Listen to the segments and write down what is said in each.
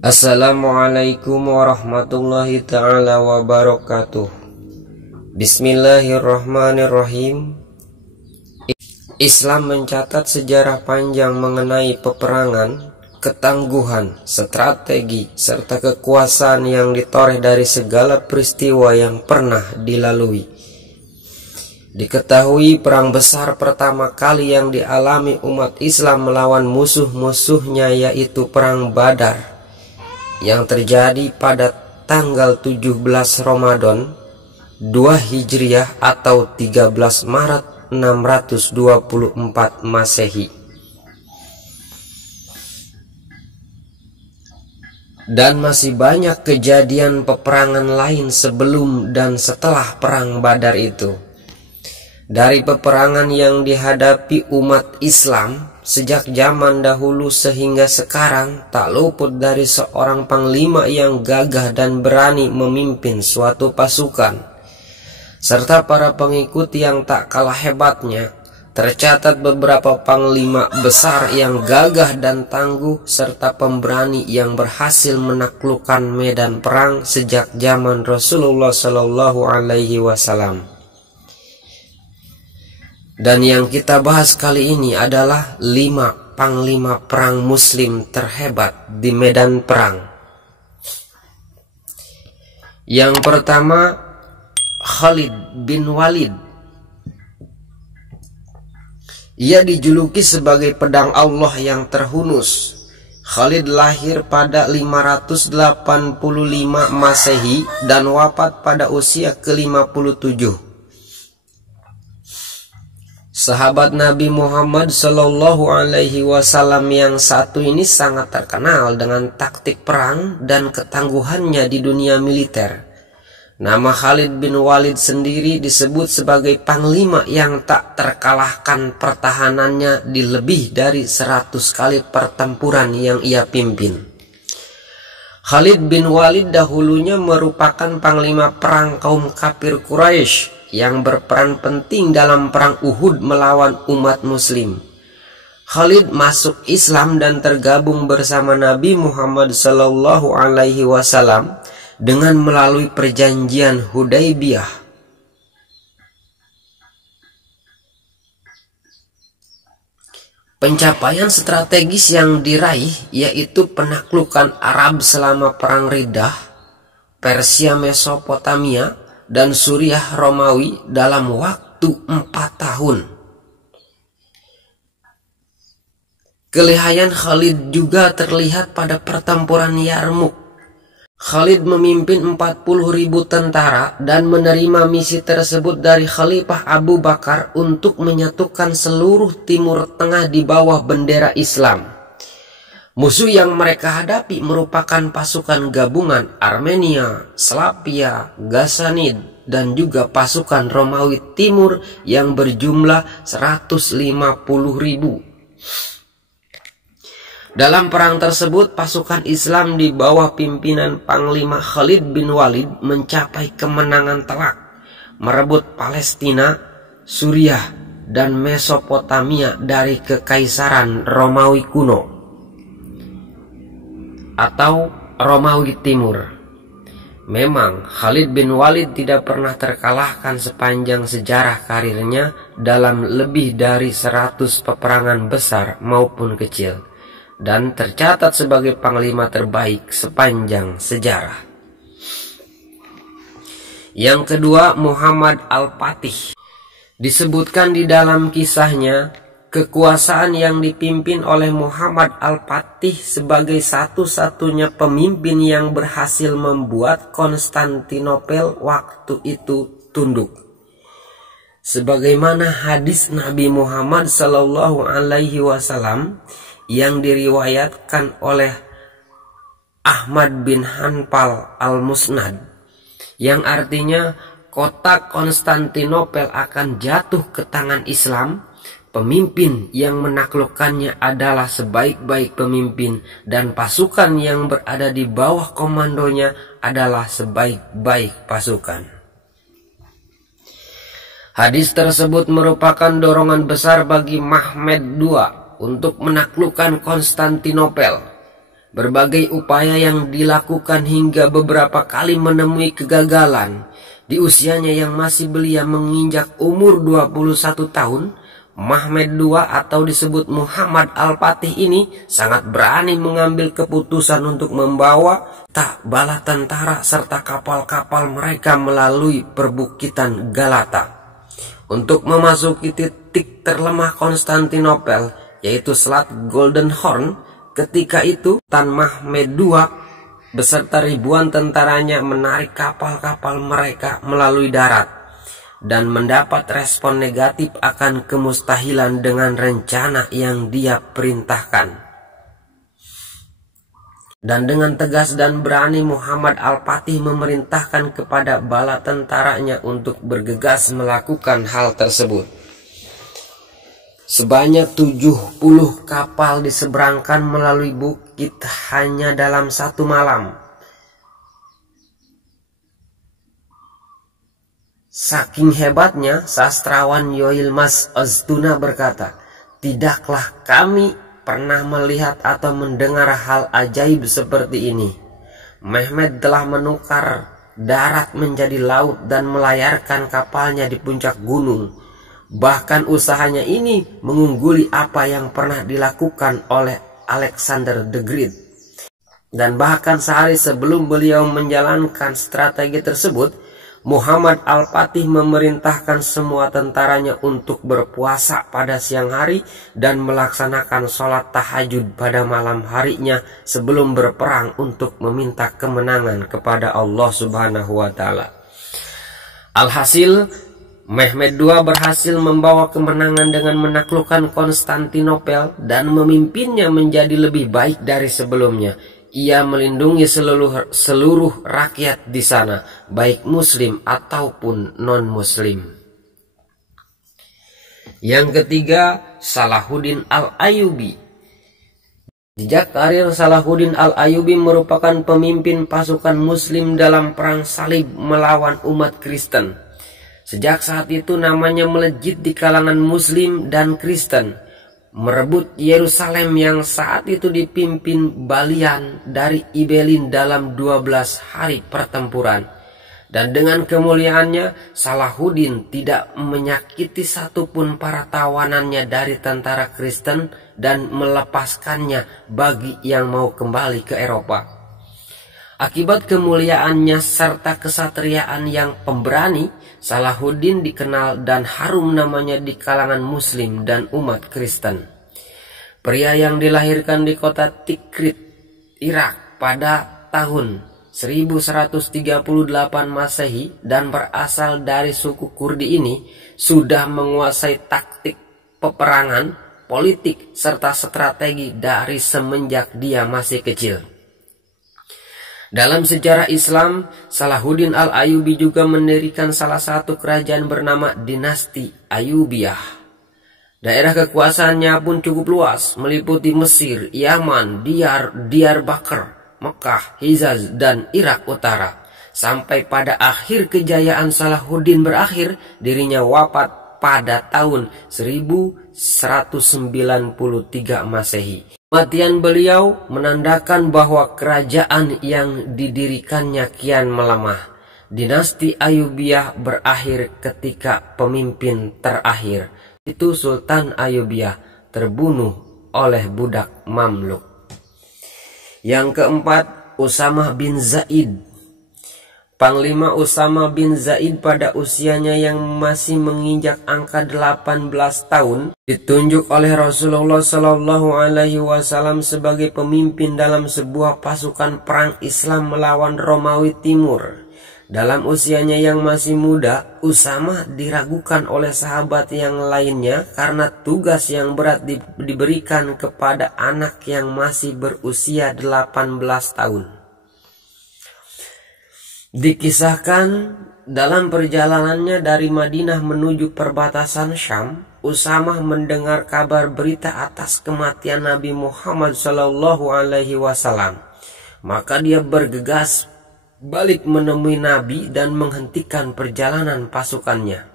Assalamualaikum warahmatullahi ta'ala wabarakatuh. Bismillahirrahmanirrahim. Islam mencatat sejarah panjang mengenai peperangan, ketangguhan, strategi, serta kekuasaan yang ditoreh dari segala peristiwa yang pernah dilalui. Diketahui perang besar pertama kali yang dialami umat Islam melawan musuh-musuhnya yaitu Perang Badar yang terjadi pada tanggal 17 Ramadan 2 Hijriah atau 13 Maret 624 Masehi. Dan masih banyak kejadian peperangan lain sebelum dan setelah Perang Badar itu. Dari peperangan yang dihadapi umat Islam sejak zaman dahulu sehingga sekarang tak luput dari seorang panglima yang gagah dan berani memimpin suatu pasukan, serta para pengikut yang tak kalah hebatnya. Tercatat beberapa panglima besar yang gagah dan tangguh serta pemberani yang berhasil menaklukkan medan perang sejak zaman Rasulullah Shallallahu Alaihi Wasallam. Dan yang kita bahas kali ini adalah 5 panglima perang muslim terhebat di medan perang. Yang pertama, Khalid bin Walid. Ia dijuluki sebagai pedang Allah yang terhunus. Khalid lahir pada 585 Masehi dan wafat pada usia ke-57. Sahabat Nabi Muhammad Sallallahu Alaihi Wasallam yang satu ini sangat terkenal dengan taktik perang dan ketangguhannya di dunia militer. Nama Khalid bin Walid sendiri disebut sebagai panglima yang tak terkalahkan, pertahanannya di lebih dari 100 kali pertempuran yang ia pimpin. Khalid bin Walid dahulunya merupakan panglima perang kaum kafir Quraisy yang berperan penting dalam perang Uhud melawan umat muslim. Khalid masuk Islam dan tergabung bersama Nabi Muhammad Sallallahu Alaihi Wasallam dengan melalui perjanjian Hudaybiyah. Pencapaian strategis yang diraih yaitu penaklukan Arab selama perang Riddah, Persia Mesopotamia, dan Suriah Romawi dalam waktu 4 tahun. Kelihayan Khalid juga terlihat pada pertempuran Yarmuk. Khalid memimpin 40.000 tentara dan menerima misi tersebut dari Khalifah Abu Bakar untuk menyatukan seluruh Timur Tengah di bawah bendera Islam. Musuh yang mereka hadapi merupakan pasukan gabungan Armenia, Slavia, Ghassanid, dan juga pasukan Romawi Timur yang berjumlah 150.000. Dalam perang tersebut, pasukan Islam di bawah pimpinan Panglima Khalid bin Walid mencapai kemenangan telak, merebut Palestina, Suriah, dan Mesopotamia dari Kekaisaran Romawi kuno atau Romawi Timur. Memang Khalid bin Walid tidak pernah terkalahkan sepanjang sejarah karirnya dalam lebih dari 100 peperangan besar maupun kecil, dan tercatat sebagai panglima terbaik sepanjang sejarah. Yang kedua, Muhammad Al-Fatih. Disebutkan di dalam kisahnya, kekuasaan yang dipimpin oleh Muhammad Al-Fatih sebagai satu-satunya pemimpin yang berhasil membuat Konstantinopel waktu itu tunduk. Sebagaimana hadis Nabi Muhammad Sallallahu Alaihi Wasallam yang diriwayatkan oleh Ahmad bin Hanbal Al-Musnad, yang artinya kota Konstantinopel akan jatuh ke tangan Islam. Pemimpin yang menaklukkannya adalah sebaik-baik pemimpin, dan pasukan yang berada di bawah komandonya adalah sebaik-baik pasukan. Hadis tersebut merupakan dorongan besar bagi Mehmed II untuk menaklukkan Konstantinopel. Berbagai upaya yang dilakukan hingga beberapa kali menemui kegagalan. Di usianya yang masih belia menginjak umur 21 tahun, Mehmed II atau disebut Muhammad Al-Fatih ini sangat berani mengambil keputusan untuk membawa bala tentara serta kapal-kapal mereka melalui perbukitan Galata untuk memasuki titik terlemah Konstantinopel, yaitu Selat Golden Horn. Ketika itu Sultan Mehmed II beserta ribuan tentaranya menarik kapal-kapal mereka melalui darat dan mendapat respon negatif akan kemustahilan dengan rencana yang dia perintahkan. Dan dengan tegas dan berani Muhammad Al-Fatih memerintahkan kepada bala tentaranya untuk bergegas melakukan hal tersebut. Sebanyak 70 kapal diseberangkan melalui bukit hanya dalam satu malam. Saking hebatnya, sastrawan Yoilmas Oztuna berkata, "Tidaklah kami pernah melihat atau mendengar hal ajaib seperti ini. Mehmed telah menukar darat menjadi laut dan melayarkan kapalnya di puncak gunung. Bahkan usahanya ini mengungguli apa yang pernah dilakukan oleh Alexander the Great. Dan bahkan sehari sebelum beliau menjalankan strategi tersebut, Muhammad Al-Fatih memerintahkan semua tentaranya untuk berpuasa pada siang hari dan melaksanakan sholat tahajud pada malam harinya sebelum berperang untuk meminta kemenangan kepada Allah Subhanahu wa Ta'ala. Alhasil, Mehmed II berhasil membawa kemenangan dengan menaklukkan Konstantinopel dan memimpinnya menjadi lebih baik dari sebelumnya. Ia melindungi seluruh rakyat di sana, baik muslim ataupun non-muslim. Yang ketiga, Salahuddin Al-Ayyubi. Jejak karir Salahuddin Al-Ayyubi merupakan pemimpin pasukan muslim dalam perang salib melawan umat Kristen. Sejak saat itu namanya melejit di kalangan muslim dan Kristen, merebut Yerusalem yang saat itu dipimpin Balian dari Ibelin dalam 12 hari pertempuran. Dan dengan kemuliaannya, Salahuddin tidak menyakiti satupun para tawanannya dari tentara Kristen dan melepaskannya bagi yang mau kembali ke Eropa. Akibat kemuliaannya serta kesatriaan yang pemberani, Salahuddin dikenal dan harum namanya di kalangan muslim dan umat Kristen. Pria yang dilahirkan di kota Tikrit, Irak pada tahun 1138 Masehi dan berasal dari suku Kurdi ini sudah menguasai taktik peperangan, politik, serta strategi dari semenjak dia masih kecil. Dalam sejarah Islam, Salahuddin Al-Ayyubi juga mendirikan salah satu kerajaan bernama Dinasti Ayyubiyah. Daerah kekuasaannya pun cukup luas, meliputi Mesir, Yaman, Diyarbakir, Mekah, Hijaz, dan Irak Utara. Sampai pada akhir kejayaan Salahuddin berakhir, dirinya wafat pada tahun 1193 Masehi. Kematian beliau menandakan bahwa kerajaan yang didirikannya kian melemah. Dinasti Ayyubiyah berakhir ketika pemimpin terakhir, itu Sultan Ayyubiyah, terbunuh oleh budak Mamluk. Yang keempat, Usamah bin Zaid. Panglima Usamah bin Zaid pada usianya yang masih menginjak angka 18 tahun ditunjuk oleh Rasulullah Shallallahu Alaihi Wasallam sebagai pemimpin dalam sebuah pasukan perang Islam melawan Romawi Timur. Dalam usianya yang masih muda, Usamah diragukan oleh sahabat yang lainnya karena tugas yang berat diberikan kepada anak yang masih berusia 18 tahun. Dikisahkan dalam perjalanannya dari Madinah menuju perbatasan Syam, Usamah mendengar kabar berita atas kematian Nabi Muhammad Shallallahu Alaihi Wasallam. Maka dia bergegas balik menemui Nabi dan menghentikan perjalanan pasukannya.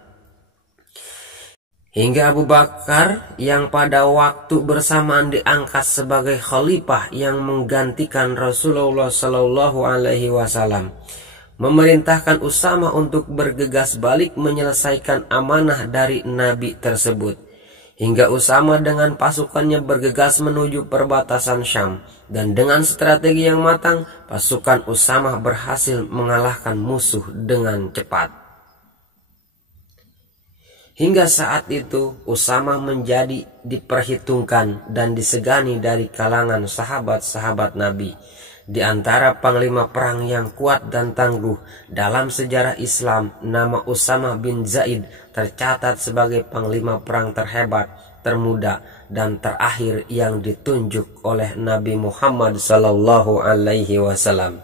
hingga Abu Bakar yang pada waktu bersamaan diangkat sebagai khalifah yang menggantikan Rasulullah Shallallahu Alaihi Wasallam, memerintahkan Usama untuk bergegas balik menyelesaikan amanah dari Nabi tersebut. Hingga Usama dengan pasukannya bergegas menuju perbatasan Syam, dan dengan strategi yang matang, pasukan Usama berhasil mengalahkan musuh dengan cepat. Hingga saat itu Usama menjadi diperhitungkan dan disegani dari kalangan sahabat-sahabat Nabi. Di antara panglima perang yang kuat dan tangguh dalam sejarah Islam, nama Usama bin Zaid tercatat sebagai panglima perang terhebat, termuda, dan terakhir yang ditunjuk oleh Nabi Muhammad Sallallahu Alaihi Wasallam.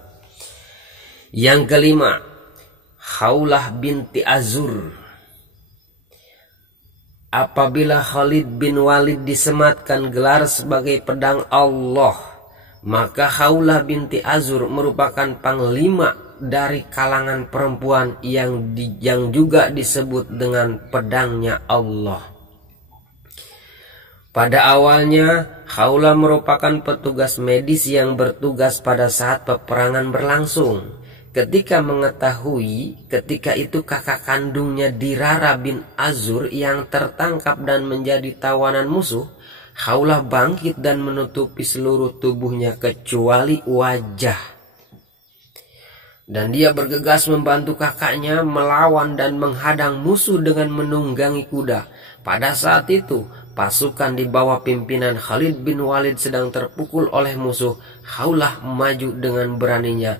Yang kelima, Khawlah binti Azur. Apabila Khalid bin Walid disematkan gelar sebagai pedang Allah, maka Khawlah binti Azur merupakan panglima dari kalangan perempuan yang juga disebut dengan pedangnya Allah. Pada awalnya, Khawlah merupakan petugas medis yang bertugas pada saat peperangan berlangsung. Ketika mengetahui ketika itu kakak kandungnya Dirara bin Azur yang tertangkap dan menjadi tawanan musuh, Khawlah bangkit dan menutupi seluruh tubuhnya kecuali wajah. Dan dia bergegas membantu kakaknya melawan dan menghadang musuh dengan menunggangi kuda. Pada saat itu, pasukan di bawah pimpinan Khalid bin Walid sedang terpukul oleh musuh. Khawlah maju dengan beraninya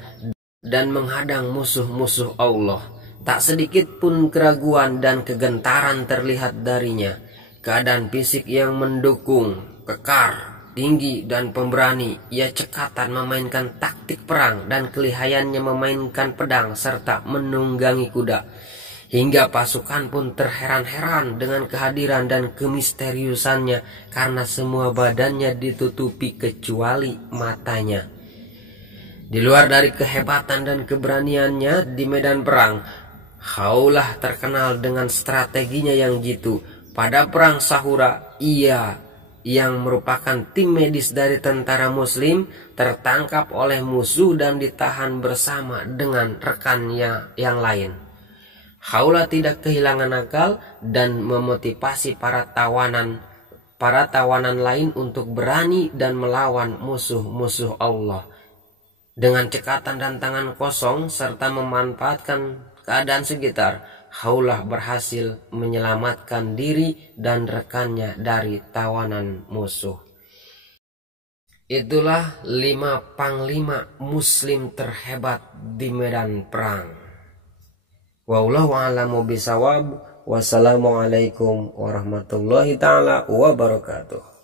dan menghadang musuh-musuh Allah. Tak sedikit pun keraguan dan kegentaran terlihat darinya. Keadaan fisik yang mendukung, kekar, tinggi, dan pemberani. Ia cekatan memainkan taktik perang dan kelihayannya memainkan pedang serta menunggangi kuda. Hingga pasukan pun terheran-heran dengan kehadiran dan kemisteriusannya karena semua badannya ditutupi kecuali matanya. Di luar dari kehebatan dan keberaniannya di medan perang, Khawlah terkenal dengan strateginya yang jitu. Pada perang Sahura, ia yang merupakan tim medis dari tentara muslim tertangkap oleh musuh dan ditahan bersama dengan rekannya yang lain. Khawlah tidak kehilangan akal dan memotivasi para tawanan lain untuk berani dan melawan musuh-musuh Allah. Dengan cekatan dan tangan kosong serta memanfaatkan keadaan sekitar, Khawlah berhasil menyelamatkan diri dan rekannya dari tawanan musuh. Itulah 5 panglima muslim terhebat di medan perang. Wallahu a'lamu bishawab. Wassalamualaikum warahmatullahi taala wabarakatuh.